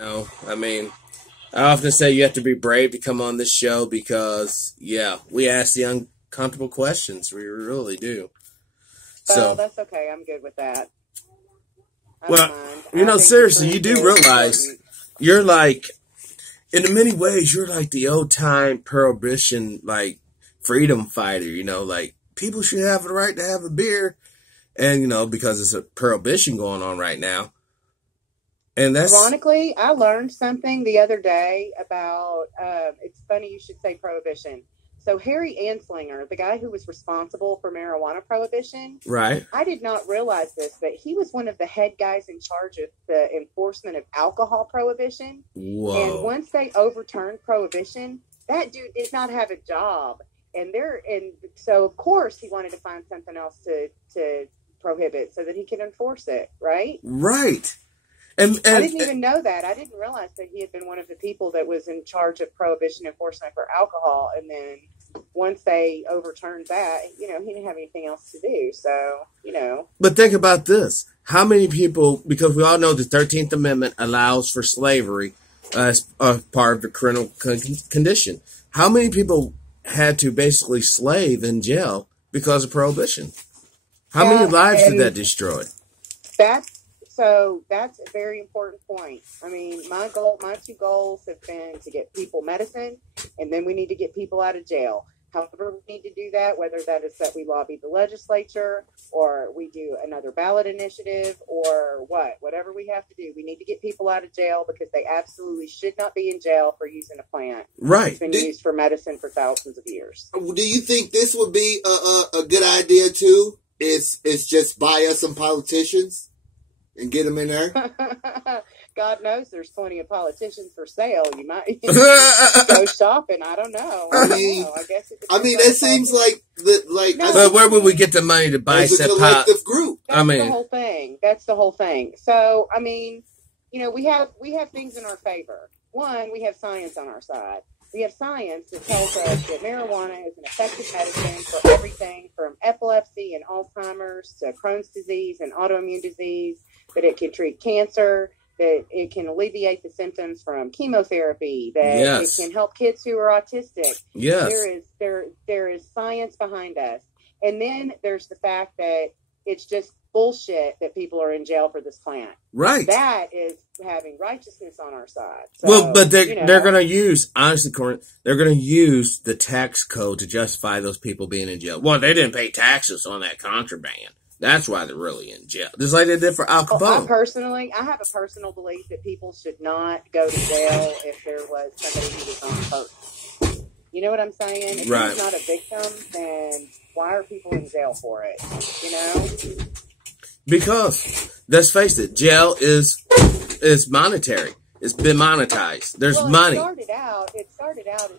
No, I mean, I often say you have to be brave to come on this show because, yeah, we ask the uncomfortable questions. We really do. Well, So, that's okay. I'm good with that. I don't well, mind. I think the seriously, you truth do is realize important. you're like, in many ways, you're like the old time prohibition, like, freedom fighter, like, people should have the right to have a beer. And, because it's a prohibition going on right now. And that's, Ironically, I learned something the other day about. It's funny you should say prohibition. So Harry Anslinger, the guy who was responsible for marijuana prohibition, right. I did not realize this, but he was one of the head guys in charge of the enforcement of alcohol prohibition. And Whoa. once they overturned prohibition, that dude did not have a job. And so of course he wanted to find something else to prohibit so that he could enforce it, right? Right. I didn't even know that. I didn't realize that he had been one of the people that was in charge of prohibition enforcement for alcohol. And then once they overturned that, he didn't have anything else to do. So. But think about this. How many people, because we all know the 13th Amendment allows for slavery as a part of the criminal condition. How many people had to basically slave in jail because of prohibition? How many lives did that destroy? That's a very important point. I mean, my two goals have been to get people medicine, and then we need to get people out of jail. However, we need to do that, whether that is that we lobby the legislature or we do another ballot initiative or whatever we have to do. We need to get people out of jail because they absolutely should not be in jail for using a plant. Right. It's been used for medicine for thousands of years. Do you think this would be a good idea too? It's just buy us some politicians and get them in there. God knows there's plenty of politicians for sale. You might go shopping. I don't know. I guess. That seems like But where would we get the money to buy a collective group? That's the whole thing. That's the whole thing. So we have things in our favor. One, we have science on our side. We have science that tells us that marijuana is an effective medicine for everything from epilepsy and Alzheimer's to Crohn's disease and autoimmune disease, that it can treat cancer, that it can alleviate the symptoms from chemotherapy, that it can help kids who are autistic. Yes. There is science behind us. And then there's the fact that it's just bullshit that people are in jail for this plant. Right. That is having righteousness on our side. So, well, but they're going to use, honestly, Corinne, they're going to use the tax code to justify those people being in jail. Well, they didn't pay taxes on that contraband. That's why they're really in jail. Just like they did for Al Capone. I have a personal belief that people should not go to jail if there was somebody who was on purpose. You know what I'm saying? If right. he's not a victim, then why are people in jail for it? Because, let's face it, jail is monetary. It's been monetized. There's money. It started out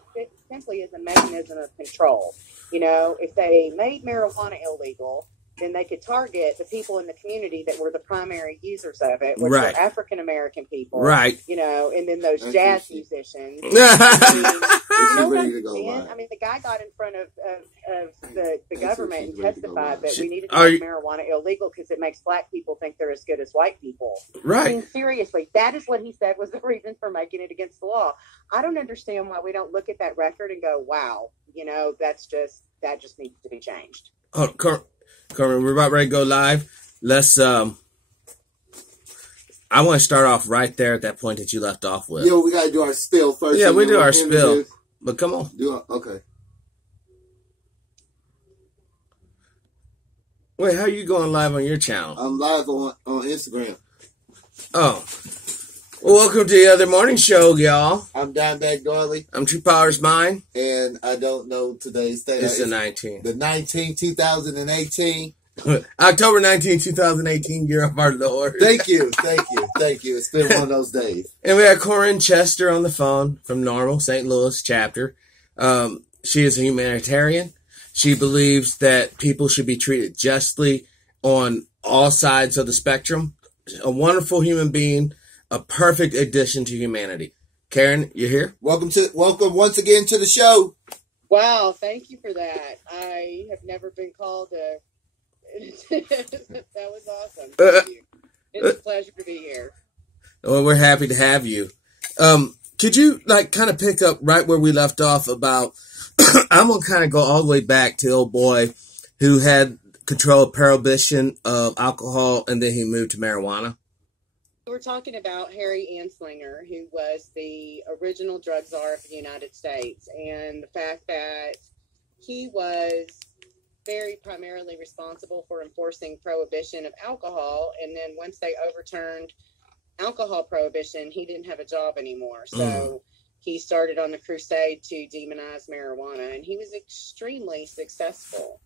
simply as a mechanism of control. If they made marijuana illegal, then they could target the people in the community that were the primary users of it, which were African American people. Right. And then those jazz musicians. The guy got in front of the government and testified that we needed to make marijuana illegal because it makes black people think they're as good as white people. Right. I mean, seriously, that is what he said was the reason for making it against the law. I don't understand why we don't look at that record and go, wow, that just needs to be changed. Oh, Carmen, we're about ready to go live. Let's, I want to start off right there at that point that you left off with. We got to do our spill first. Yeah, we do our spill. But come on. Okay. Wait, how are you going live on your channel? I'm live on Instagram. Oh. Well, welcome to the other morning show, y'all. I'm Dimebag Darley. I'm TruePowerIsMine. And I don't know today's date. It's the 19th. The 19th, 2018. October 19th, 2018, year of our Lord. Thank you. It's been one of those days. And we have Karin Chester on the phone from Normal, St. Louis chapter. She is a humanitarian. She believes that people should be treated justly on all sides of the spectrum. A wonderful human being. A perfect addition to humanity. Karin, you here? Welcome once again to the show. Wow, thank you for that. I have never been called a... That was awesome. Thank you. It's a pleasure to be here. Well, we're happy to have you. Could you like kind of pick up right where we left off about, I'm going to kind of go all the way back to old boy who had control of prohibition of alcohol and then he moved to marijuana. We're talking about Harry Anslinger, who was the original drug czar of the United States, and the fact that he was very primarily responsible for enforcing prohibition of alcohol, and then once they overturned alcohol prohibition, he didn't have a job anymore. So he started on the crusade to demonize marijuana, and he was extremely successful.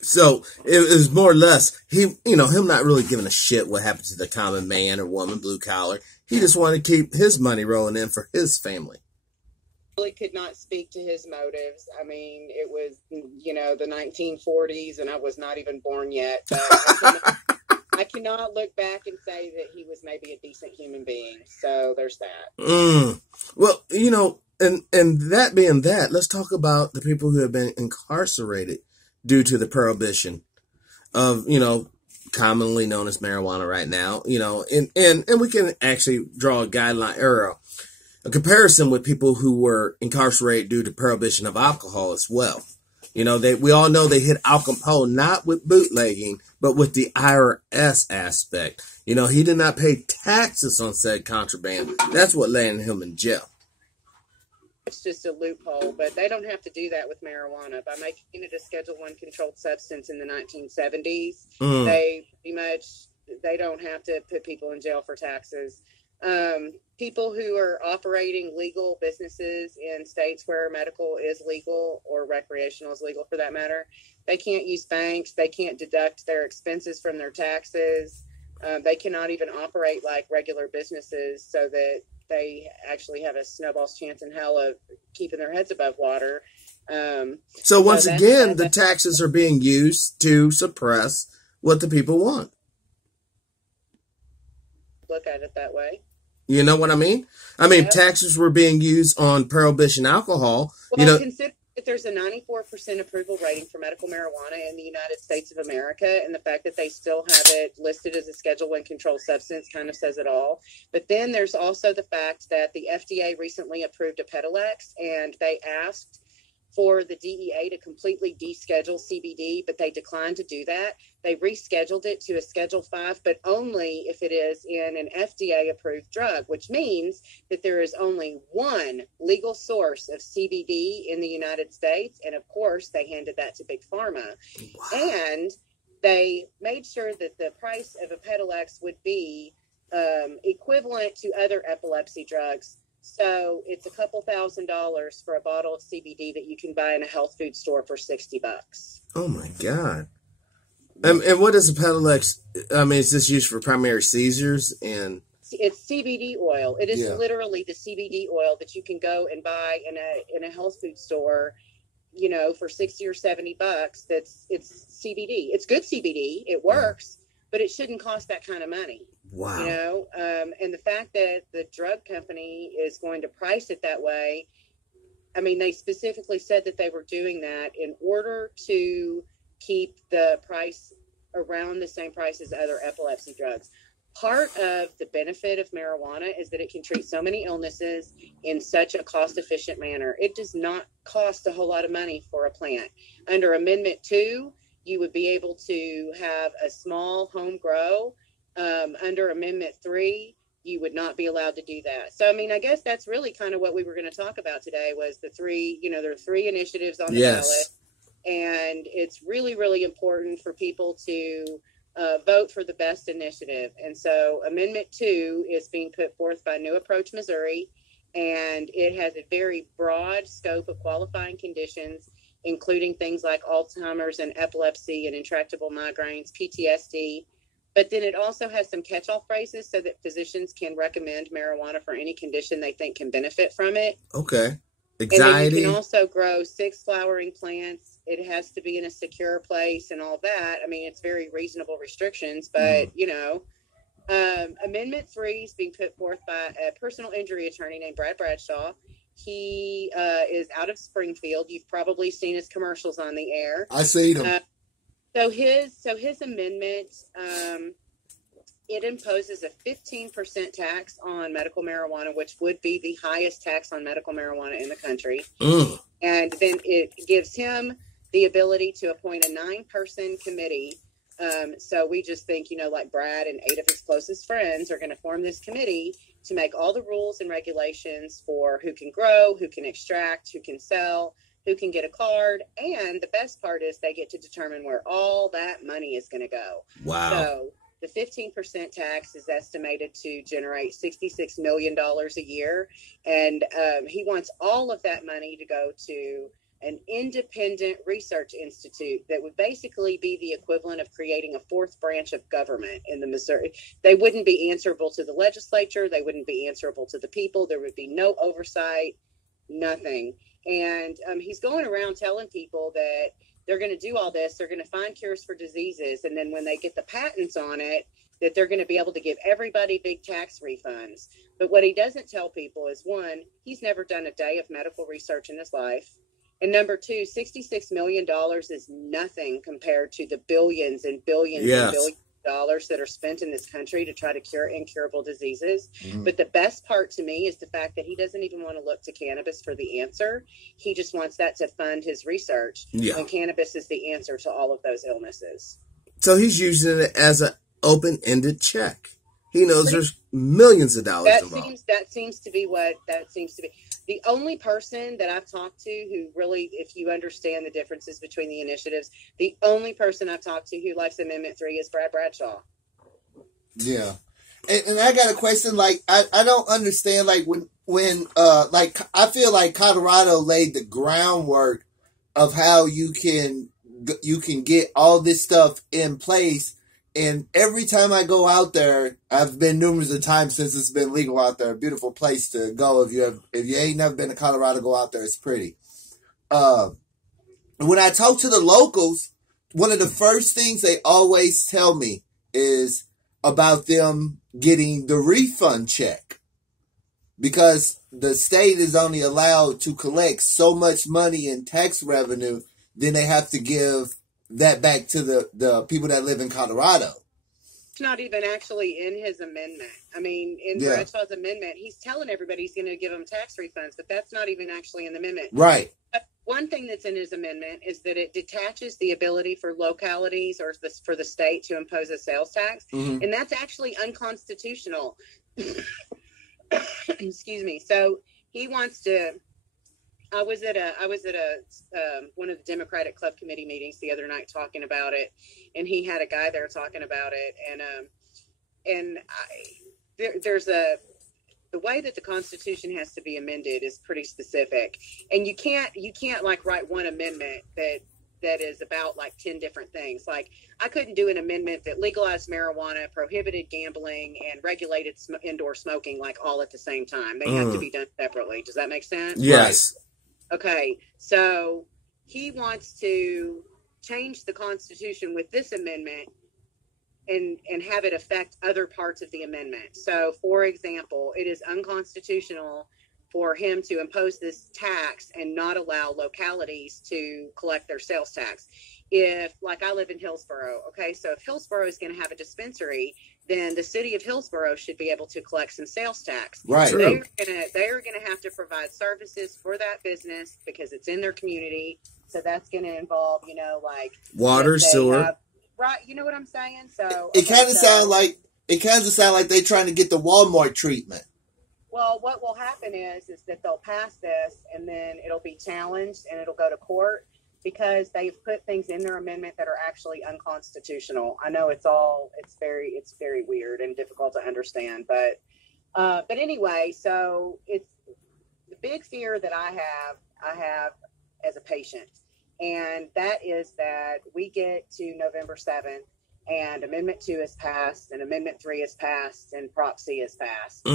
So it was more or less him not really giving a shit what happened to the common man or woman, blue collar. He just wanted to keep his money rolling in for his family. Really could not speak to his motives. I mean, it was, the 1940s, and I was not even born yet. But I cannot look back and say that he was maybe a decent human being. So there's that. Well, and that being that, let's talk about the people who have been incarcerated due to the prohibition of, commonly known as marijuana right now, and we can actually draw a guideline or a comparison with people who were incarcerated due to prohibition of alcohol as well. We all know they hit Al Capone not with bootlegging, but with the IRS aspect. He did not pay taxes on said contraband. That's what landed him in jail. It's just a loophole, but they don't have to do that with marijuana. By making it a Schedule I controlled substance in the 1970s, they don't have to put people in jail for taxes. People who are operating legal businesses in states where medical is legal or recreational is legal for that matter, they can't use banks. They can't deduct their expenses from their taxes. They cannot even operate like regular businesses so that they actually have a snowball's chance in hell of keeping their heads above water. So once again, the taxes are being used to suppress what the people want. Look at it that way. You know what I mean? Taxes were being used on prohibition alcohol. Well, consider that there's a 94% approval rating for medical marijuana in the United States of America, and the fact that they still have it listed as a Schedule I controlled substance kind of says it all. But then there's also the fact that the FDA recently approved a Pedalex, and they asked for the DEA to completely deschedule CBD, but they declined to do that. They rescheduled it to a Schedule V, but only if it is in an FDA-approved drug, which means that there is only one legal source of CBD in the United States, and of course, they handed that to Big Pharma. Wow. And they made sure that the price of a Pedalex would be equivalent to other epilepsy drugs. So it's a couple $1,000s for a bottle of CBD that you can buy in a health food store for $60. Oh my God. And what is a Pedalex? Is this used for primary seizures? And it's CBD oil. It is literally the CBD oil that you can go and buy in a health food store, for $60 or $70. It's CBD. It's good CBD. It works, but it shouldn't cost that kind of money. Wow. And the fact that the drug company is going to price it that way, they specifically said that they were doing that in order to keep the price around the same price as other epilepsy drugs. Part of the benefit of marijuana is that it can treat so many illnesses in such a cost-efficient manner. It does not cost a whole lot of money for a plant. Under Amendment 2, you would be able to have a small home grow. Under Amendment 3, you would not be allowed to do that. So, I guess that's really kind of what we were going to talk about today was the three, there are three initiatives on the ballot. And it's really, really important for people to vote for the best initiative. And so Amendment 2 is being put forth by New Approach Missouri, and it has a very broad scope of qualifying conditions, including things like Alzheimer's and epilepsy and intractable migraines, PTSD. But then it also has some catch-all phrases so that physicians can recommend marijuana for any condition they think can benefit from it. Okay. Anxiety. And then you can also grow 6 flowering plants. It has to be in a secure place and all that. It's very reasonable restrictions, but, Amendment 3 is being put forth by a personal injury attorney named Brad Bradshaw. He is out of Springfield. You've probably seen his commercials on the air. I seen him. So his amendment it imposes a 15% tax on medical marijuana, which would be the highest tax on medical marijuana in the country. And then it gives him the ability to appoint a 9-person committee. So we just think, like Brad and 8 of his closest friends are going to form this committee to make all the rules and regulations for who can grow, who can extract, who can sell, who can get a card. And the best part is they get to determine where all that money is going to go. Wow. So the 15% tax is estimated to generate $66 million a year. And he wants all of that money to go to an independent research institute that would basically be the equivalent of creating a 4th branch of government in the Missouri. They wouldn't be answerable to the legislature. They wouldn't be answerable to the people. There would be no oversight, nothing. And he's going around telling people that they're going to do all this. They're going to find cures for diseases. And then when they get the patents on it, that they're going to be able to give everybody big tax refunds. But what he doesn't tell people is, 1, he's never done a day of medical research in his life. And number 2, $66 million is nothing compared to the billions and billions and billions of dollars that are spent in this country to try to cure incurable diseases. But the best part to me is the fact that he doesn't even want to look to cannabis for the answer. He just wants that to fund his research. When cannabis is the answer to all of those illnesses. So he's using it as an open-ended check. He knows there's millions of dollars involved. That seems to be what that seems to be. The only person that I've talked to who really, if you understand the differences between the initiatives, the only person I've talked to who likes Amendment 3 is Brad Bradshaw. Yeah. And I got a question. Like, I don't understand, like, when I feel like Colorado laid the groundwork of how you can get all this stuff in place. And every time I go out there, I've been numerous of times since it's been legal out there. A beautiful place to go. If you ain't never been to Colorado, go out there. It's pretty. When I talk to the locals, one of the first things they always tell me is about them getting the refund check, because the state is only allowed to collect so much money in tax revenue. Then they have to give that back to the people that live in Colorado. It's not even actually in his amendment. I mean, in Bradshaw's amendment, he's telling everybody he's going to give them tax refunds, but that's not even actually in the amendment. Right. One thing that's in his amendment is that it detaches the ability for localities or for the state to impose a sales tax, and that's actually unconstitutional. Excuse me. So he wants to. I was at one of the Democratic Club Committee meetings the other night talking about it, and he had a guy there talking about it, there's the way that the Constitution has to be amended is pretty specific, and you can't like write one amendment that is about like 10 different things. Like, I couldn't do an amendment that legalized marijuana, prohibited gambling, and regulated indoor smoking like all at the same time. They have to be done separately. Does that make sense? Yes. Okay, so he wants to change the Constitution with this amendment and have it affect other parts of the amendment. So, for example, it is unconstitutional for him to impose this tax and not allow localities to collect their sales tax. If, like, I live in Hillsborough, okay, so if Hillsborough is going to have a dispensary, then the city of Hillsborough should be able to collect some sales tax. Right. They are gonna have to provide services for that business because it's in their community. So that's going to involve, like water, sewer. Right. You know what I'm saying? So it kind of sounds like they're trying to get the Walmart treatment. Well, what will happen is that they'll pass this and then it'll be challenged and it'll go to court, because they've put things in their amendment that are actually unconstitutional. I know it's very weird and difficult to understand, but anyway, so it's the big fear that I have as a patient, and that is that we get to November 7th and Amendment 2 is passed and Amendment 3 is passed and Prop C is passed.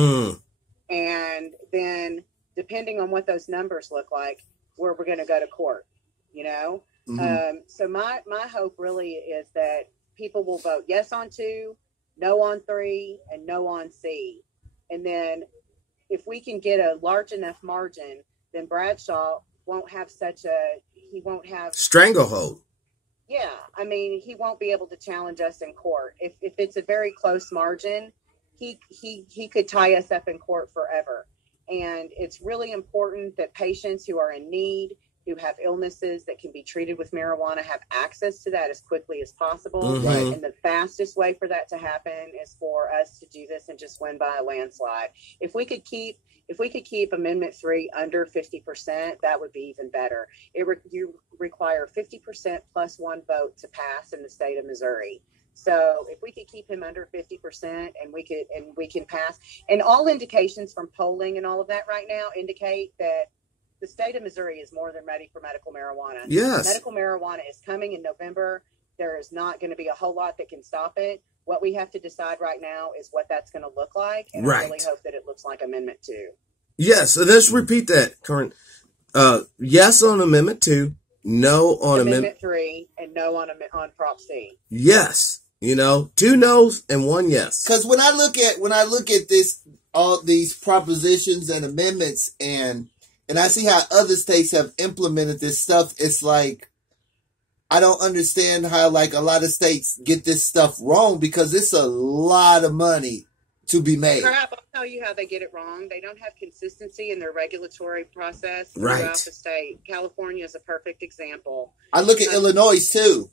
And then depending on what those numbers look like, we're going to go to court. So my hope really is that people will vote yes on 2, no on 3, and no on C. And then if we can get a large enough margin, then Bradshaw won't have stranglehold. Yeah, I mean, he won't be able to challenge us in court. If it's a very close margin, he could tie us up in court forever. And it's really important that patients who are in need, who have illnesses that can be treated with marijuana, have access to that as quickly as possible. Mm-hmm. And the fastest way for that to happen is for us to do this and just win by a landslide. If we could keep Amendment 3 under 50%, that would be even better. You require 50% plus one vote to pass in the state of Missouri. So if we could keep him under 50% and we can pass, and all indications from polling and all of that right now indicate that the state of Missouri is more than ready for medical marijuana. Yes. Medical marijuana is coming in November. There is not going to be a whole lot that can stop it. What we have to decide right now is what that's going to look like. And I really hope that it looks like Amendment 2. Yes. So let's repeat that, Karin. Yes on Amendment 2, no on Amendment 3, and no on Prop C. Yes. 2 no's and 1 yes. Because when I look at this, all these propositions and amendments, and I see how other states have implemented this stuff, it's like, I don't understand how, like, a lot of states get this stuff wrong, because it's a lot of money to be made. Crap, I'll tell you how they get it wrong. They don't have consistency in their regulatory process throughout the state. California is a perfect example. I look at Illinois, too.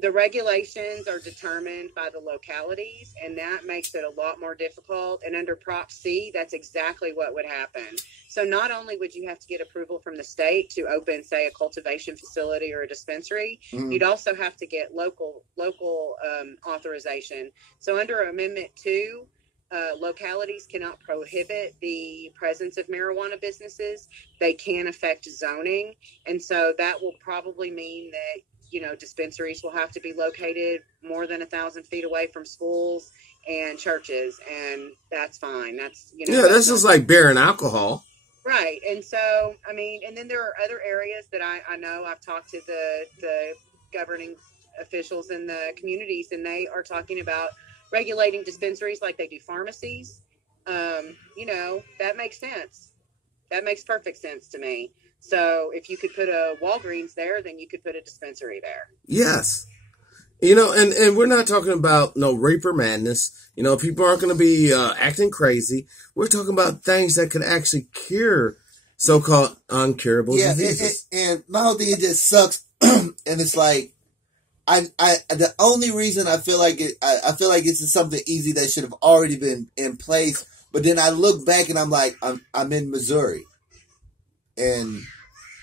The regulations are determined by the localities, and that makes it a lot more difficult. And under Prop C, that's exactly what would happen. So not only would you have to get approval from the state to open, say, a cultivation facility or a dispensary, you'd also have to get local authorization. So under Amendment 2, localities cannot prohibit the presence of marijuana businesses. They can affect zoning. And so that will probably mean that dispensaries will have to be located more than 1,000 feet away from schools and churches, and that's fine. That's that's just like beer and alcohol, right? And so, I mean, and then there are other areas that I know. I've talked to the governing officials in the communities, and they are talking about regulating dispensaries like they do pharmacies. That makes sense. That makes perfect sense to me. So if you could put a Walgreens there, then you could put a dispensary there. Yes. And we're not talking about no reaper madness. People aren't going to be acting crazy. We're talking about things that could actually cure so-called uncurable diseases. And my whole thing, it just sucks. And it's like, the only reason I feel like this is something easy that should have already been in place. But then I look back and I'm like, I'm in Missouri. And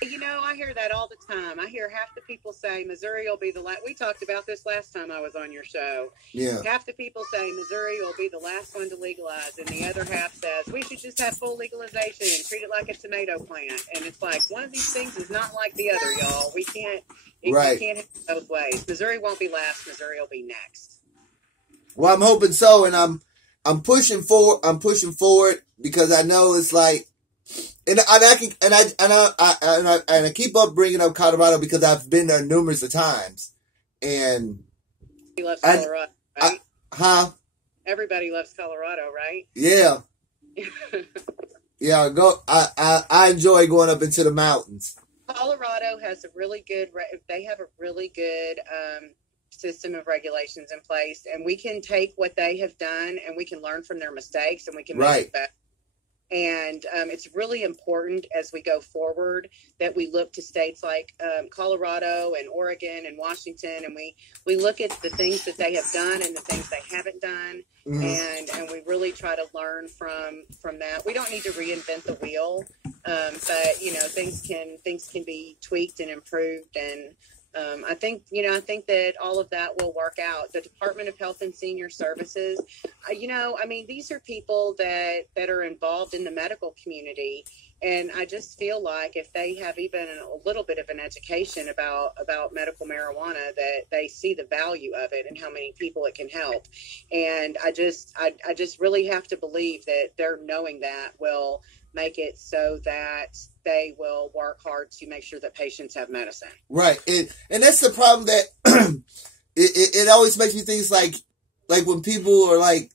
I hear that all the time. I hear half the people say Missouri will be the last. We talked about this last time I was on your show. Yeah. Half the people say Missouri will be the last one to legalize, and the other half says we should just have full legalization and treat it like a tomato plant. And it's like, one of these things is not like the other, y'all. We can't. We can't have it both ways. Missouri won't be last. Missouri will be next. Well, I'm hoping so, and I'm pushing forward. I'm pushing forward because I know it's like. And I keep up bringing up Colorado because I've been there numerous of times, and he loves Colorado, right? Everybody loves Colorado, right? Yeah, yeah. I enjoy going up into the mountains. Colorado has a really good. They have a really good system of regulations in place, and we can take what they have done and we can learn from their mistakes and we can make it better. And it's really important as we go forward that we look to states like Colorado and Oregon and Washington, and we look at the things that they have done and the things they haven't done, and we really try to learn from that. We don't need to reinvent the wheel, but things can be tweaked and improved, and I think that all of that will work out. The Department of Health and Senior Services, these are people that are involved in the medical community. And I just feel like if they have even a little bit of an education about medical marijuana, that they see the value of it and how many people it can help. And I just really have to believe that their knowing that will make it so that they will work hard to make sure that patients have medicine. Right. And that's the problem that it always makes me think like when people are like,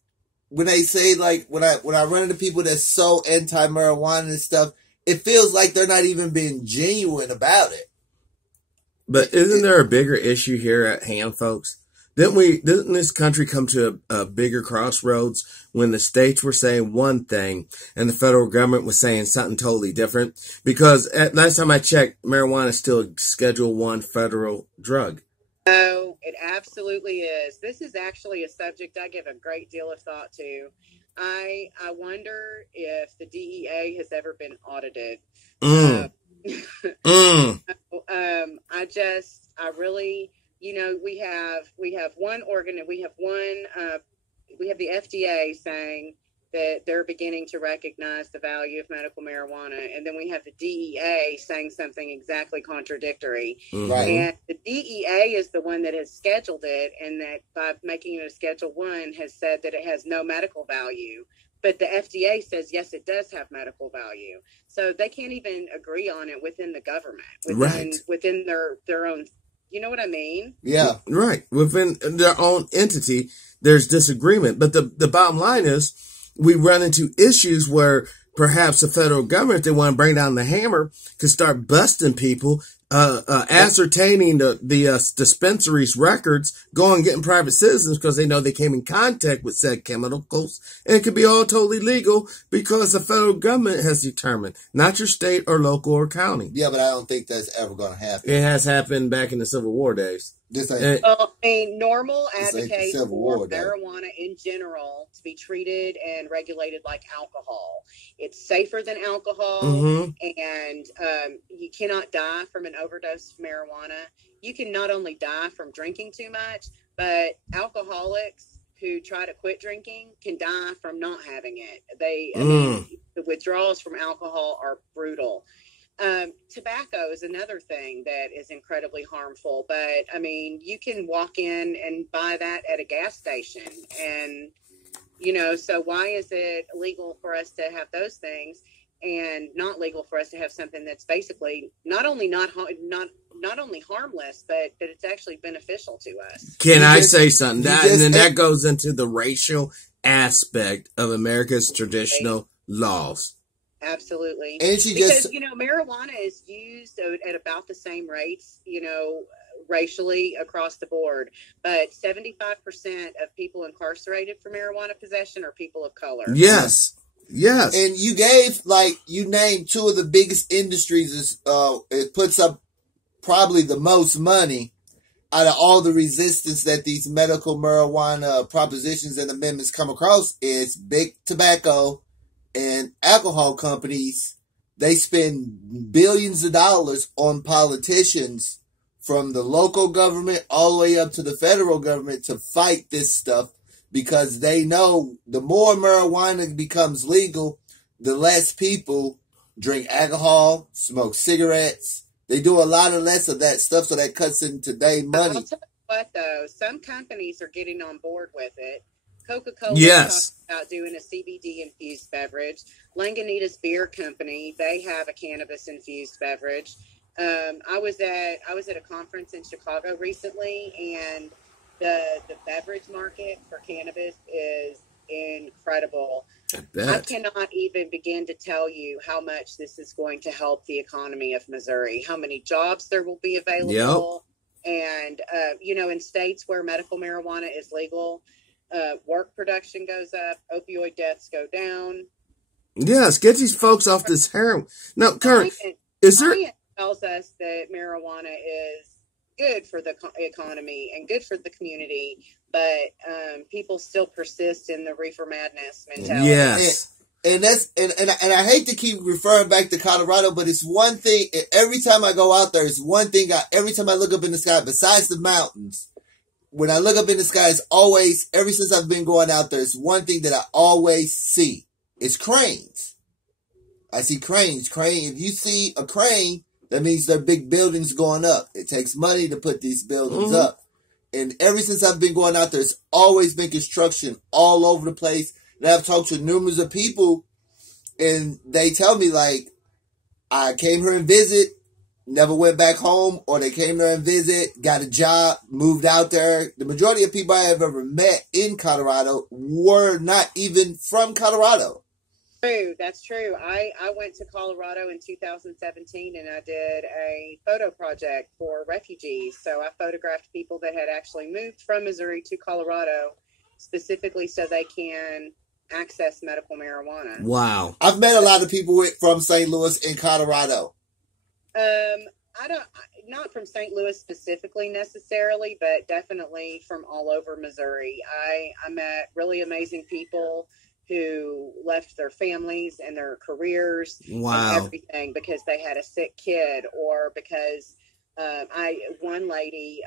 when they say like, when I run into people that's so anti-marijuana and stuff, it feels like they're not even being genuine about it. But isn't there a bigger issue here at hand, folks? Didn't this country come to a bigger crossroads when the states were saying one thing and the federal government was saying something totally different? Because last time I checked, marijuana is still a Schedule I federal drug. Oh, it absolutely is. This is actually a subject I give a great deal of thought to. I wonder if the DEA has ever been audited. I really, we have the FDA saying that they're beginning to recognize the value of medical marijuana, and then we have the DEA saying something exactly contradictory. Right. And the DEA is the one that has scheduled it, and that by making it a Schedule I has said that it has no medical value. But the FDA says, yes, it does have medical value. So they can't even agree on it within the government, within their own, you know what I mean? Yeah. Right. Within their own entity, there's disagreement. But the bottom line is we run into issues where perhaps the federal government, they want to bring down the hammer, could start busting people, ascertaining the dispensaries records, going and getting private citizens because they know they came in contact with said chemicals, and it could be all totally legal because the federal government has determined, not your state or local or county. Yeah, but I don't think that's ever going to happen. It has happened back in the Civil War days. Normal advocates for marijuana in general to be treated and regulated like alcohol. It's safer than alcohol, and you cannot die from an overdose of marijuana. You can not only die from drinking too much, but alcoholics who try to quit drinking can die from not having it. The withdrawals from alcohol are brutal. Tobacco is another thing that is incredibly harmful, but I mean, you can walk in and buy that at a gas station, and so why is it legal for us to have those things and not legal for us to have something that's basically not only harmless, but that it's actually beneficial to us? Can I say something? That goes into the racial aspect of America's traditional laws. Absolutely. And because marijuana is used at about the same rates, racially across the board. But 75% of people incarcerated for marijuana possession are people of color. Yes. Yes. And you named two of the biggest industries. It puts up probably the most money out of all the resistance that these medical marijuana propositions and amendments come across. Is big tobacco and alcohol companies. They spend billions of dollars on politicians from the local government all the way up to the federal government to fight this stuff, because they know the more marijuana becomes legal, the less people drink alcohol, smoke cigarettes. They do a lot of less of that stuff, so that cuts into their money. I'll tell you what, though, some companies are getting on board with it. Coca-Cola yes. talked about doing a CBD-infused beverage. Lagunitas Beer Company, they have a cannabis-infused beverage. I was at a conference in Chicago recently, and the beverage market for cannabis is incredible. I cannot even begin to tell you how much this is going to help the economy of Missouri, how many jobs there will be available. Yep. And, in states where medical marijuana is legal, work production goes up, opioid deaths go down. Yes, get these folks off this heroin. Now, Karin, science tells us that marijuana is good for the economy and good for the community, but people still persist in the reefer madness mentality. Yes. And I hate to keep referring back to Colorado, but it's one thing. Every time I go out there, it's one thing. Every time I look up in the sky, besides the mountains, when I look up in the sky, it's always, ever since I've been going out there, it's one thing that I always see. It's cranes. I see cranes. If you see a crane, that means there are big buildings going up. It takes money to put these buildings up. And ever since I've been going out there, it's always been construction all over the place. And I've talked to numerous of people, and they tell me, like, I came here and visit, never went back home, or they came there and visit, got a job, moved out there. The majority of people I have ever met in Colorado were not even from Colorado. True, that's true. I went to Colorado in 2017 and I did a photo project for refugees. So I photographed people that had actually moved from Missouri to Colorado specifically so they can access medical marijuana. Wow. I've met a lot of people from St. Louis and Colorado. Not from St. Louis specifically necessarily, but definitely from all over Missouri. I met really amazing people who left their families and their careers Wow. and everything because they had a sick kid, or because one lady,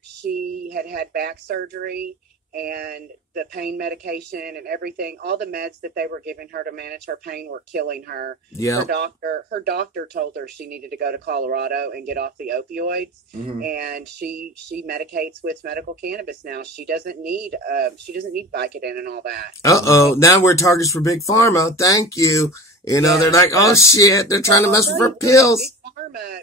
she had back surgery, and the pain medication and everything, all the meds that they were giving her to manage her pain were killing her. Yeah. Her doctor told her she needed to go to Colorado and get off the opioids. Mm-hmm. And she medicates with medical cannabis now. She doesn't need Vicodin and all that. Now we're targets for Big Pharma. Thank you. You know, they're like, oh shit, they're trying to mess with her pills.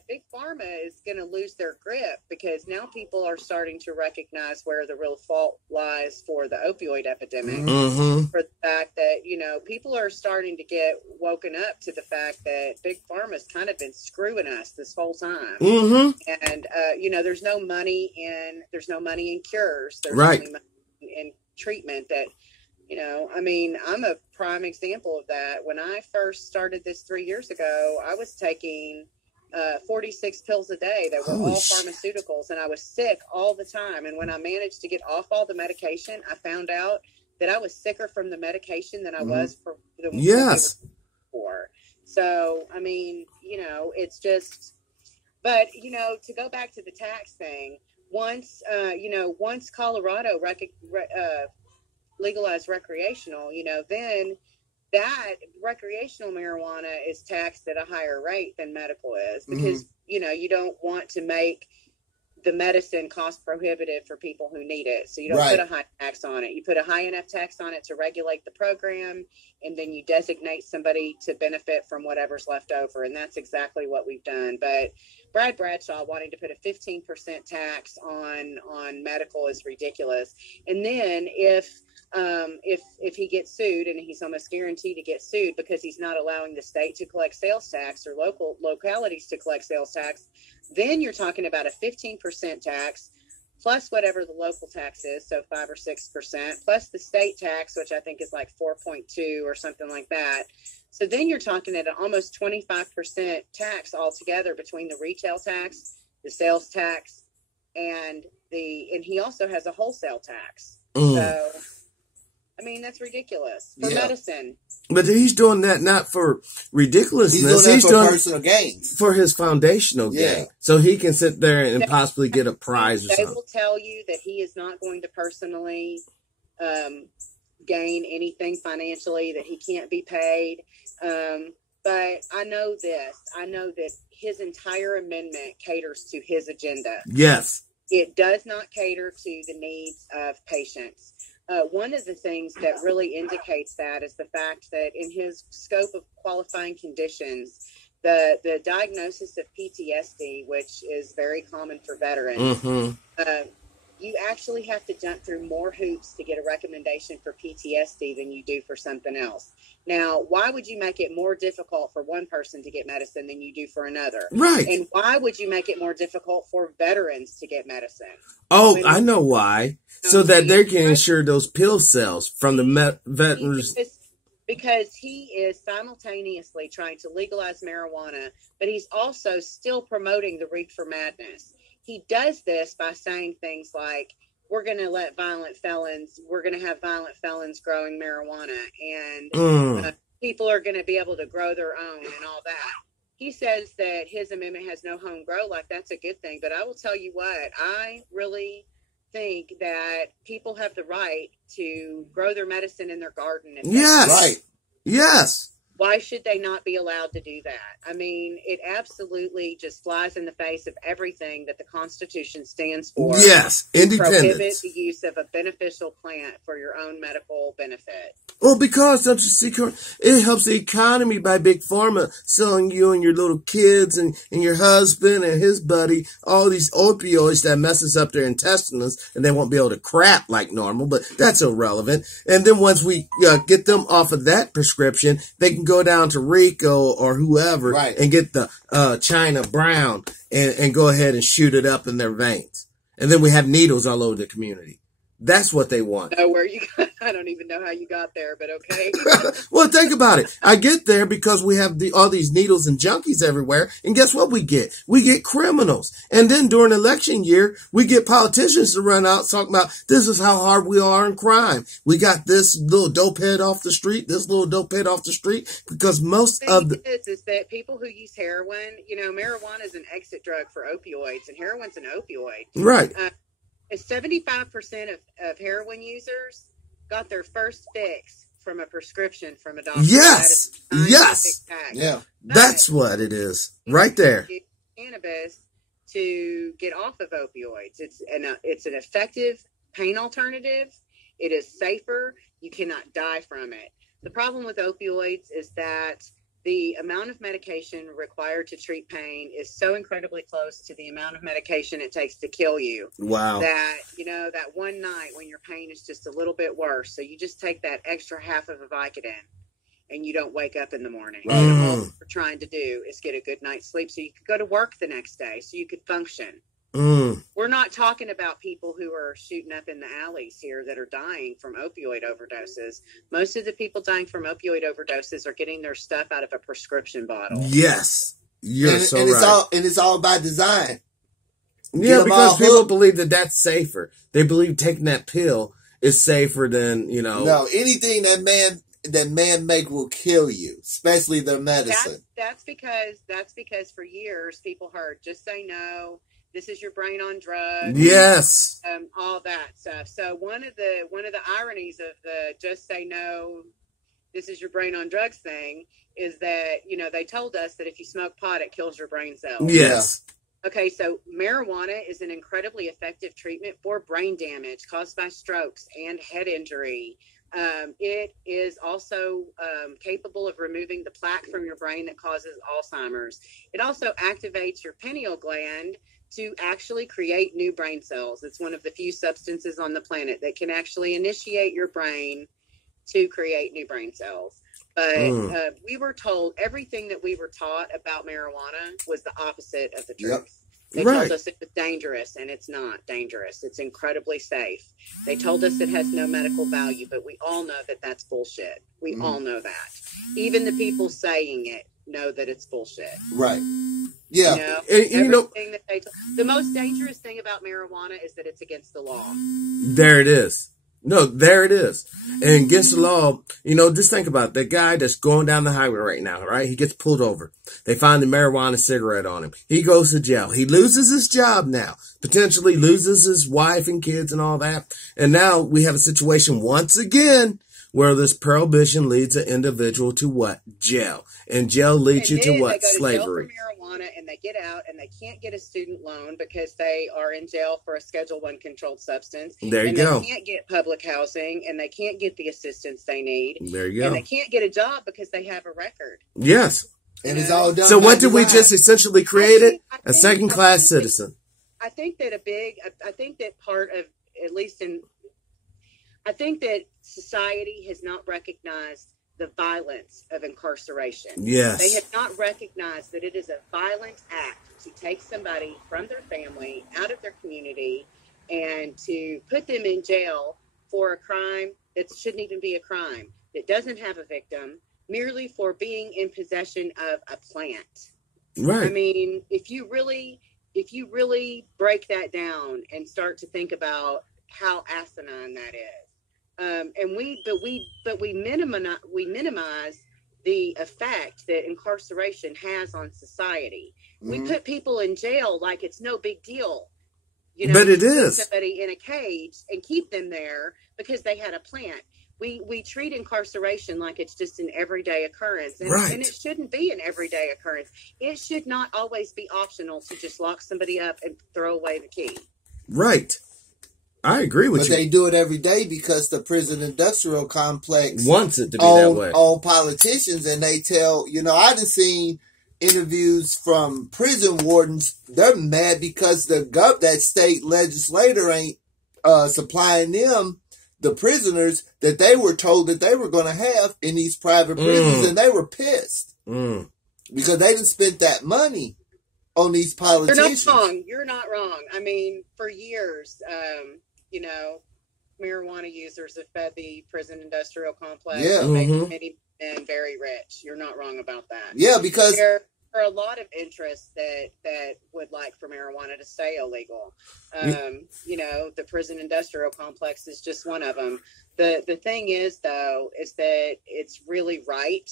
Big Pharma is going to lose their grip because now people are starting to recognize where the real fault lies for the opioid epidemic. Mm-hmm. For the fact that, you know, people are starting to get woken up to the fact that Big Pharma's kind of been screwing us this whole time. Mm-hmm. And, you know, there's no money in cures. There's right. only money in treatment that, you know, I mean, I'm a prime example of that. When I first started this 3 years ago, I was taking 46 pills a day that were all pharmaceuticals, and I was sick all the time. And when I managed to get off all the medication, I found out that I was sicker from the medication than I was for the before. So, I mean, you know, it's just, but, you know, to go back to the tax thing, once Colorado legalized recreational, you know, then that recreational marijuana is taxed at a higher rate than medical is because, you know, you don't want to make the medicine cost prohibitive for people who need it. So you don't put a high tax on it. You put a high enough tax on it to regulate the program, and then you designate somebody to benefit from whatever's left over. And that's exactly what we've done. But Brad Bradshaw wanting to put a 15% tax on medical is ridiculous. And then if he gets sued, and he's almost guaranteed to get sued because he's not allowing the state to collect sales tax or localities to collect sales tax, then you're talking about a 15% tax plus whatever the local tax is, so 5 or 6%, plus the state tax, which I think is like 4.2 or something like that. So then you're talking at an almost 25% tax altogether between the retail tax, the sales tax, and he also has a wholesale tax. So I mean, that's ridiculous for medicine. But he's doing that not for ridiculousness. He's doing that for personal gains. For his foundational gain. So he can sit there and possibly get a prize or something. They will tell you that he is not going to personally gain anything financially, that he can't be paid. But I know this. I know that his entire amendment caters to his agenda. Yes. It does not cater to the needs of patients. One of the things that really indicates that is the fact that in his scope of qualifying conditions, the diagnosis of PTSD, which is very common for veterans, you actually have to jump through more hoops to get a recommendation for PTSD than you do for something else. Now, why would you make it more difficult for one person to get medicine than you do for another? Right. And why would you make it more difficult for veterans to get medicine? Oh, I know why. So that they can insure those pill sales from the veterans. Because he is simultaneously trying to legalize marijuana, but he's also still promoting the reefer madness. He does this by saying things like, we're going to have violent felons growing marijuana, and people are going to be able to grow their own and all that. He says that his amendment has no home grow, like that's a good thing. But I will tell you what, I really think that people have the right to grow their medicine in their garden. Yes. Right. Yes. Why should they not be allowed to do that? I mean, it absolutely just flies in the face of everything that the Constitution stands for. Yes, independence. Prohibit the use of a beneficial plant for your own medical benefit. Well, because it helps the economy by Big Pharma selling you and your little kids and your husband and his buddy all these opioids that messes up their intestines, and they won't be able to crap like normal, but that's irrelevant. And then once we get them off of that prescription, they can go down to Rico or whoever and get the China Brown and go ahead and shoot it up in their veins. And then we have needles all over the community. That's what they want. I don't even know how you got there, but okay. Well, think about it. I get there because we have all these needles and junkies everywhere. And guess what we get? We get criminals. And then during election year, we get politicians to run out talking about this is how hard we are in crime. We got this little dopehead off the street, this little dopehead off the street, because most of the is that people who use heroin, marijuana is an exit drug for opioids, and heroin's an opioid. Right. 75% of heroin users got their first fix from a prescription from a doctor. Yes. Yes. Yeah. That's what it is. Right there. Cannabis to get off of opioids. It's an effective pain alternative. It is safer. You cannot die from it. The problem with opioids is that the amount of medication required to treat pain is so incredibly close to the amount of medication it takes to kill you. Wow. That, that one night when your pain is just a little bit worse. So you just take that extra half of a Vicodin and you don't wake up in the morning. And all we're trying to do is get a good night's sleep so you could go to work the next day, so you could function. We're not talking about people who are shooting up in the alleys here that are dying from opioid overdoses. Most of the people dying from opioid overdoses are getting their stuff out of a prescription bottle. Yes. You're right. It's all by design. Yeah, because people believe that that's safer. They believe taking that pill is safer than, No, anything that man make will kill you, especially their medicine. That's because for years people heard, just say no. This is your brain on drugs. Yes. All that stuff. So one of the ironies of the just say no, this is your brain on drugs thing is that, they told us that if you smoke pot, it kills your brain cells. Yes. Okay, so marijuana is an incredibly effective treatment for brain damage caused by strokes and head injury. It is also capable of removing the plaque from your brain that causes Alzheimer's. It also activates your pineal gland to actually create new brain cells. It's one of the few substances on the planet that can actually initiate your brain to create new brain cells. But we were told everything that we were taught about marijuana was the opposite of the truth. Yep. They told us it was dangerous, and it's not dangerous. It's incredibly safe. They told us it has no medical value, but we all know that that's bullshit. We all know that. Even the people saying it know that it's bullshit. Right. Yeah. The most dangerous thing about marijuana is that it's against the law. There it is. No, there it is. And against the law, just think about it. The guy that's going down the highway right now, right? He gets pulled over. They find the marijuana cigarette on him. He goes to jail. He loses his job now. Potentially loses his wife and kids and all that. And now we have a situation once again where this prohibition leads an individual to what? Jail. And jail leads you to what? Slavery. They go to jail for marijuana and they get out and they can't get a student loan because they are in jail for a Schedule I controlled substance. There you go. They can't get public housing and they can't get the assistance they need. There you go. And they can't get a job because they have a record. Yes. And it's all done. So what did we just essentially create? A second-class citizen. I think that part of, at least I think that society has not recognized the violence of incarceration. Yes. They have not recognized that it is a violent act to take somebody from their family, out of their community, and to put them in jail for a crime that shouldn't even be a crime, that doesn't have a victim, merely for being in possession of a plant. Right. I mean, if you really break that down and start to think about how asinine that is. We minimize the effect that incarceration has on society. We put people in jail like it's no big deal. But it is. Somebody in a cage and keep them there because they had a plant. we treat incarceration like it's just an everyday occurrence, and, Right. and it shouldn't be an everyday occurrence. It should not always be optional to just lock somebody up and throw away the key. Right. I agree with But you. they do it every day because the prison industrial complex Wants it to be that way. on politicians, and they tell, I done seen interviews from prison wardens. They're mad because that state legislator ain't supplying them the prisoners that they were told that they were going to have in these private prisons, and they were pissed because they didn't spend that money on these politicians. You're not wrong. I mean, for years, marijuana users have fed the prison industrial complex, making many men very rich. You're not wrong about that. Yeah, because there are a lot of interests that would like for marijuana to stay illegal. The prison industrial complex is just one of them. The thing is, though, is that it's really right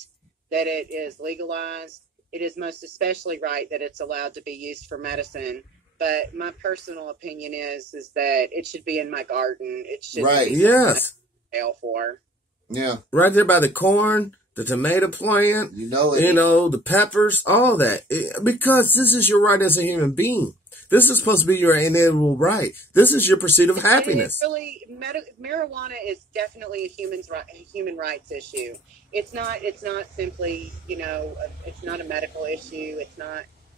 that it is legalized. It is most especially right that it's allowed to be used for medicine. But my personal opinion is that it should be in my garden. It should be sale for. Yeah. Right there by the corn, the tomato plant, the peppers, all that. Because this is your right as a human being. This is supposed to be your inalienable right. This is your pursuit of happiness. Marijuana is definitely a human rights issue. It's not simply, it's not a medical issue.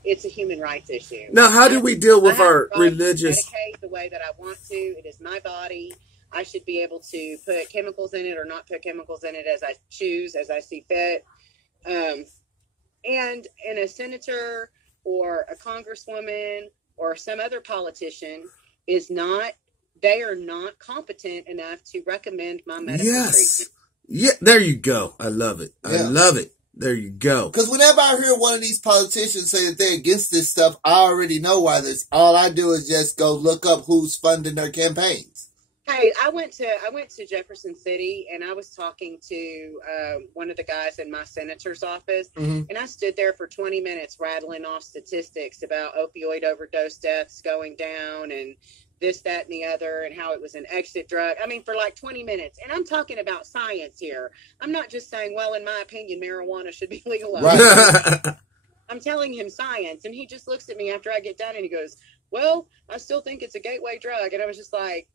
It's a human rights issue. Now, how do we deal with our religious? Medicate the way that I want to. It is my body. I should be able to put chemicals in it or not put chemicals in it as I choose, as I see fit. And a senator or a congresswoman or some other politician they are not competent enough to recommend my medical treatment. Yeah, there you go. I love it. I love it. There you go. Because whenever I hear one of these politicians say that they're against this stuff, I already know why this. All I do is just go look up who's funding their campaigns. Hey, I went to Jefferson City, and I was talking to one of the guys in my senator's office, and I stood there for 20 minutes rattling off statistics about opioid overdose deaths going down and this, that, and the other, and how it was an exit drug. I mean, for like 20 minutes. And I'm talking about science here. I'm not just saying, well, in my opinion, marijuana should be legalized. Right. I'm telling him science, and he just looks at me after I get done, and he goes, well, I still think it's a gateway drug. And I was just like,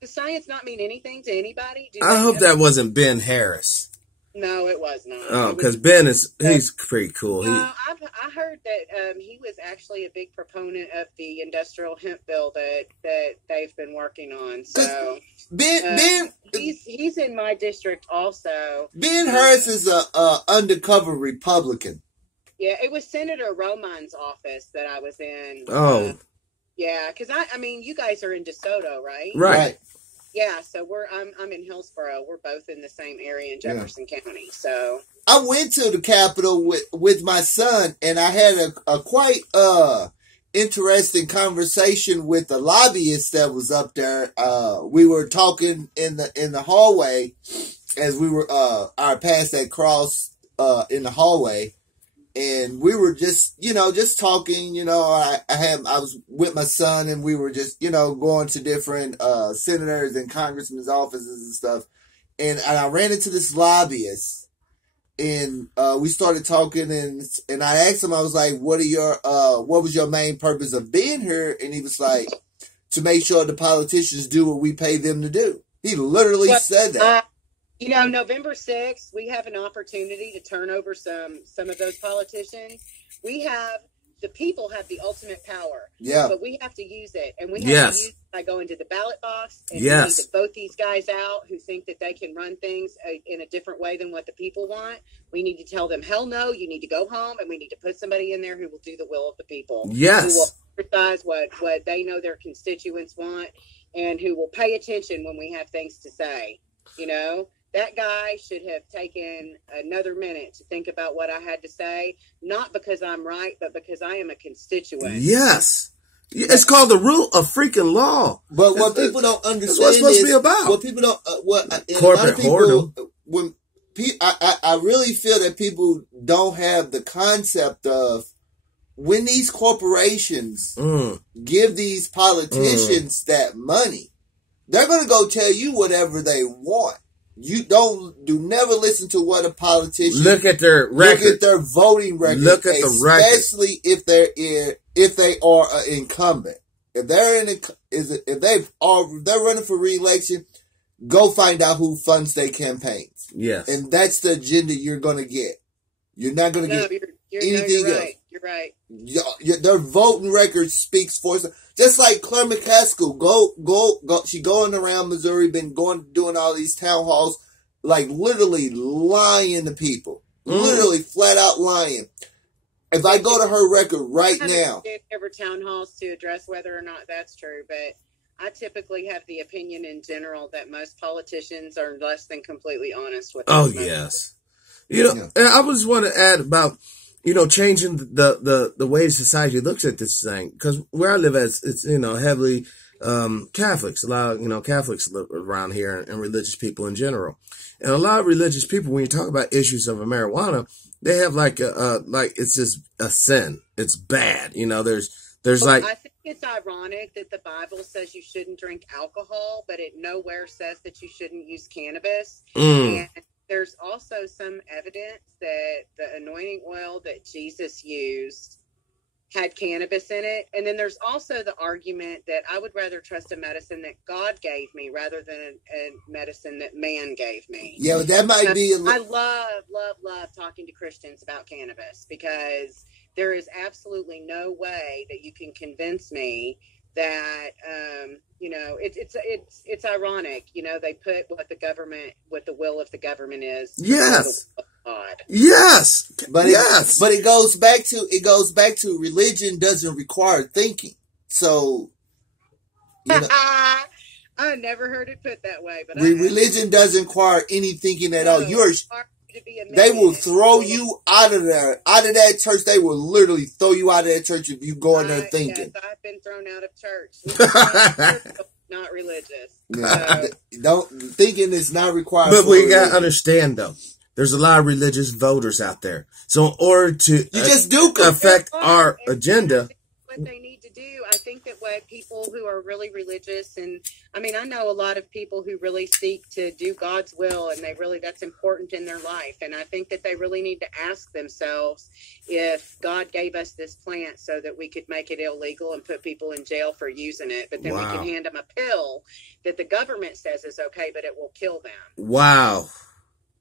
does science not mean anything to anybody? I hope that wasn't Ben Harris. No, it was not. Oh, because Ben he's pretty cool. I heard that he was actually a big proponent of the industrial hemp bill that they've been working on. So Ben, he's in my district also. Ben Harris is a undercover Republican. Yeah, it was Senator Roman's office that I was in. Oh, yeah, because I mean, you guys are in DeSoto, right? Right. Yeah, so I'm in Hillsboro. We're both in the same area in Jefferson County. So I went to the Capitol with my son, and I had a quite interesting conversation with the lobbyist that was up there. We were talking in the hallway as we were our paths that crossed in the hallway. And we were just talking, I was with my son, and we were just, going to different senators and congressmen's offices and stuff. And I ran into this lobbyist, and we started talking, and I asked him, I was like, what was your main purpose of being here? And he was like, to make sure the politicians do what we pay them to do. He literally said that. November 6th, we have an opportunity to turn over some of those politicians. The people have the ultimate power. Yeah. But we have to use it. And we have to use it by going to the ballot box. And we need to vote these guys out who think that they can run things in a different way than what the people want. We need to tell them, hell no, you need to go home. And we need to put somebody in there who will do the will of the people. Yes. Who will exercise what they know their constituents want, and who will pay attention when we have things to say. That guy should have taken another minute to think about what I had to say, not because I'm right, but because I am a constituent. Yes. It's called the rule of freaking law. But what people don't understand that's what it's supposed to be about. What people don't, corporate whoredom. I really feel that people don't have the concept of when these corporations give these politicians that money, they're going to go tell you whatever they want. You never listen to what a politician. Look at their record. Look at their voting record. Look at the record, especially if they are an incumbent. If they're running for re-election, go find out who funds their campaigns. Yes, and that's the agenda you're going to get. You're not going to get anything else. Right. You're right. Their voting record speaks for itself. Just like Claire McCaskill, go. She going around Missouri, been doing all these town halls, like literally lying to people, literally flat out lying. If I go to her record right now, ever town halls to address whether or not that's true, but I typically have the opinion in general that most politicians are less than completely honest with. Oh yes, and I just want to add about. Changing the way society looks at this thing. Because where I live at, it's, heavily Catholics. A lot of, Catholics live around here and religious people in general. And a lot of religious people, when you talk about issues of marijuana, they have like it's just a sin. It's bad. There's like. I think it's ironic that the Bible says you shouldn't drink alcohol, but it nowhere says that you shouldn't use cannabis. And there's also some evidence that the anointing oil that Jesus used had cannabis in it. And then there's also the argument that I would rather trust a medicine that God gave me rather than a medicine that man gave me. Yeah, but that might be... I love talking to Christians about cannabis because there is absolutely no way that you can convince me that it's ironic. They put what the will of the government is. Yes. God. Yes. But it goes back to religion doesn't require thinking. So I never heard it put that way, but religion doesn't require any thinking at all. They will throw you out of there, out of that church. They will literally throw you out of that church if you go in there thinking. Yes, I've been thrown out of church. Not religious. So. Thinking is not required. But we got to understand, though, there's a lot of religious voters out there. So in order to affect our agenda. What they need to do, I think that what people who are really religious, and I know a lot of people who really seek to do God's will, and that's important in their life. And I think that they really need to ask themselves if God gave us this plant so that we could make it illegal and put people in jail for using it, but then we can hand them a pill that the government says is okay, but it will kill them. Wow.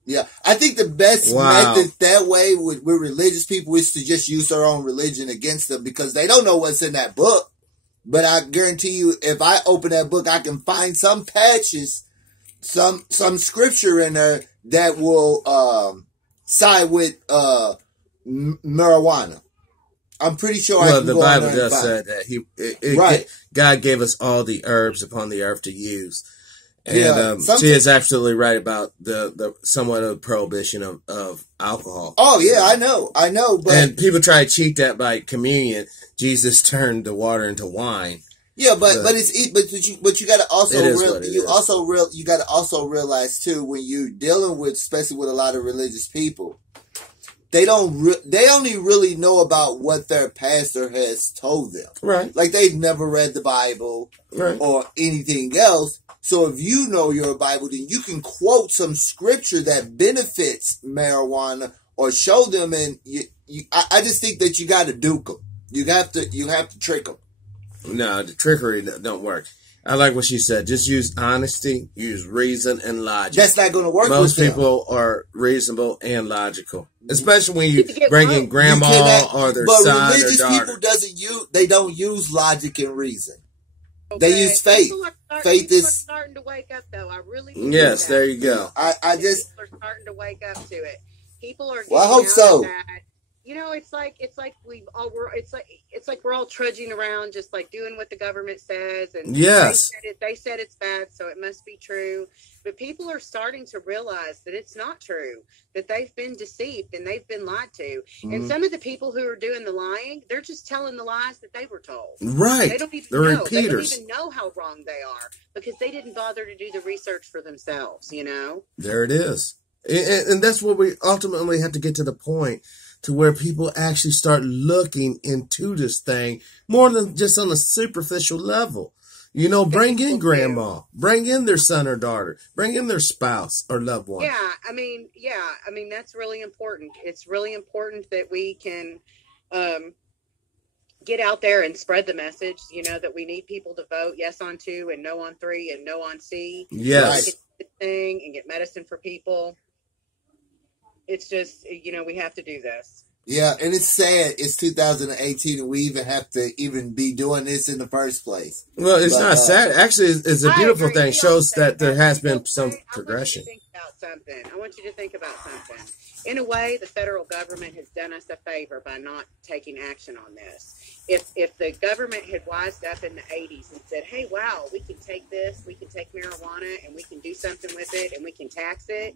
Yeah, I think the best method that way with religious people is to just use their own religion against them because they don't know what's in that book. But I guarantee you, if I open that book, I can find some patches, some scripture in there that will side with marijuana. I'm pretty sure. Well, the Bible does say that God gave us all the herbs upon the earth to use. And she is absolutely right about the somewhat of prohibition of alcohol. Oh yeah, I know. But and people try to cheat that by communion. Jesus turned the water into wine. Yeah, but you got to also you got to also realize too when you're dealing with, especially with a lot of religious people, they only really know about what their pastor has told them. Right. Like they've never read the Bible or anything else. So if you know your Bible, then you can quote some scripture that benefits marijuana or show them. And I just think that you got to duke them. You have to trick them. No, the trickery don't work. I like what she said. Just use honesty, use reason and logic. That's not going to work. Most people are reasonable and logical, especially when you bring in grandma or their son or daughter. But religious people don't use logic and reason. Okay. They use faith. Faith is starting to wake up, though. I really yes. There you go. People are starting to wake up to it. People are. Well, I hope so. It's like we're all trudging around, just like doing what the government says, and yes, they said it's bad, so it must be true. But people are starting to realize that it's not true, that they've been deceived and they've been lied to. Mm-hmm. And some of the people who are doing the lying, they're just telling the lies that they were told. Right. They don't even they're know. repeaters. They don't even know how wrong they are because they didn't bother to do the research for themselves, There it is. And that's what we ultimately have to get to the point to where people actually start looking into this thing more than just on a superficial level. You know, bring in grandma, bring in their son or daughter, bring in their spouse or loved one. Yeah, I mean, that's really important. It's really important that we can get out there and spread the message, you know, that we need people to vote yes on 2 and no on 3 and no on C. Yes. Get this thing and get medicine for people. It's just, you know, we have to do this. Yeah, and it's sad. It's 2018 and we even have to even be doing this in the first place. Well, it's not sad. Actually, it's a beautiful thing. It shows that there has been some progression. I want you to think about something. In a way, the federal government has done us a favor by not taking action on this. If the government had wised up in the 80s and said, hey, wow, we can take this, we can take marijuana and we can do something with it and we can tax it,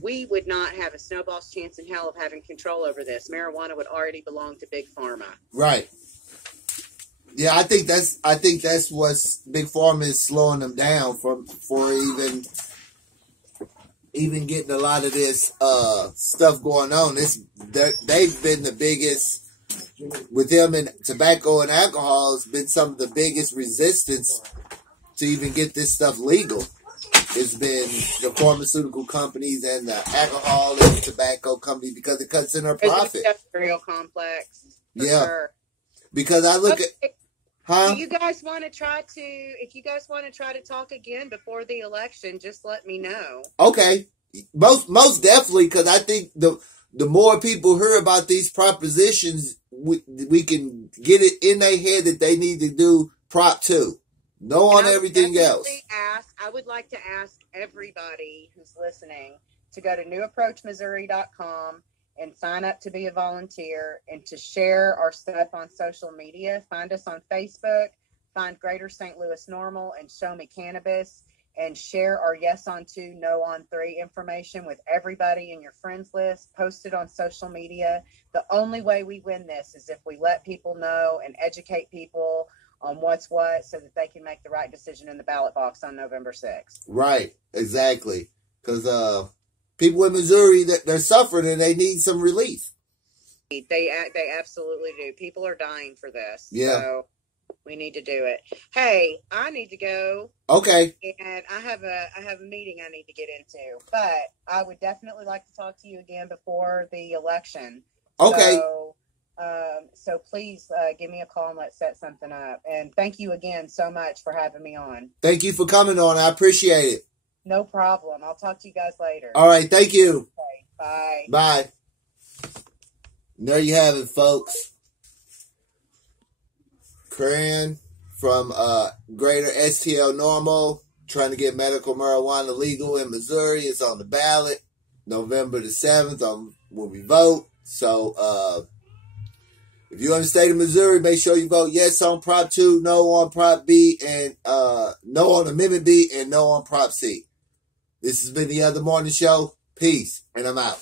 we would not have a snowball's chance in hell of having control over this. Marijuana would already belong to Big Pharma. Right. Yeah, I think that's what's Big Pharma is slowing them down for even getting a lot of this stuff going on. They've been the biggest, with them and tobacco and alcohol, has been some of the biggest resistance to even get this stuff legal. It's been the pharmaceutical companies and the alcohol and tobacco companies because it cuts in their profit. It's a real complex. Yeah. Sure. Because I look at... Do you guys want to try to, if you guys want to try to talk again before the election, just let me know. Okay. Most definitely, because I think the more people hear about these propositions, we can get it in their head that they need to do Prop 2. No on everything else. I would like to ask everybody who's listening to go to newapproachmissouri.com and sign up to be a volunteer and to share our stuff on social media. Find us on Facebook, find Greater St. Louis Normal and Show Me Cannabis, and share our yes on 2, no on 3 information with everybody in your friends list. Post it on social media. The only way we win this is if we let people know and educate people on what's what so that they can make the right decision in the ballot box on November 6th. Right, exactly. Because people in Missouri, they're suffering and they need some relief. They absolutely do. People are dying for this. Yeah. So we need to do it. Hey, I need to go. Okay. And I have a meeting I need to get into. But I would definitely like to talk to you again before the election. Okay. So please give me a call and let's set something up. And thank you again so much for having me on. Thank you for coming on. I appreciate it. No problem. I'll talk to you guys later. All right. Thank you. Okay, bye. Bye. And there you have it, folks. Karin from Greater STL Normal, trying to get medical marijuana legal in Missouri. It's on the ballot November the 7th when we vote. So if you're in the state of Missouri, make sure you vote yes on Prop 2, no on Prop B, and no on Amendment B, and no on Prop C. This has been the Other Morning Show. Peace, and I'm out.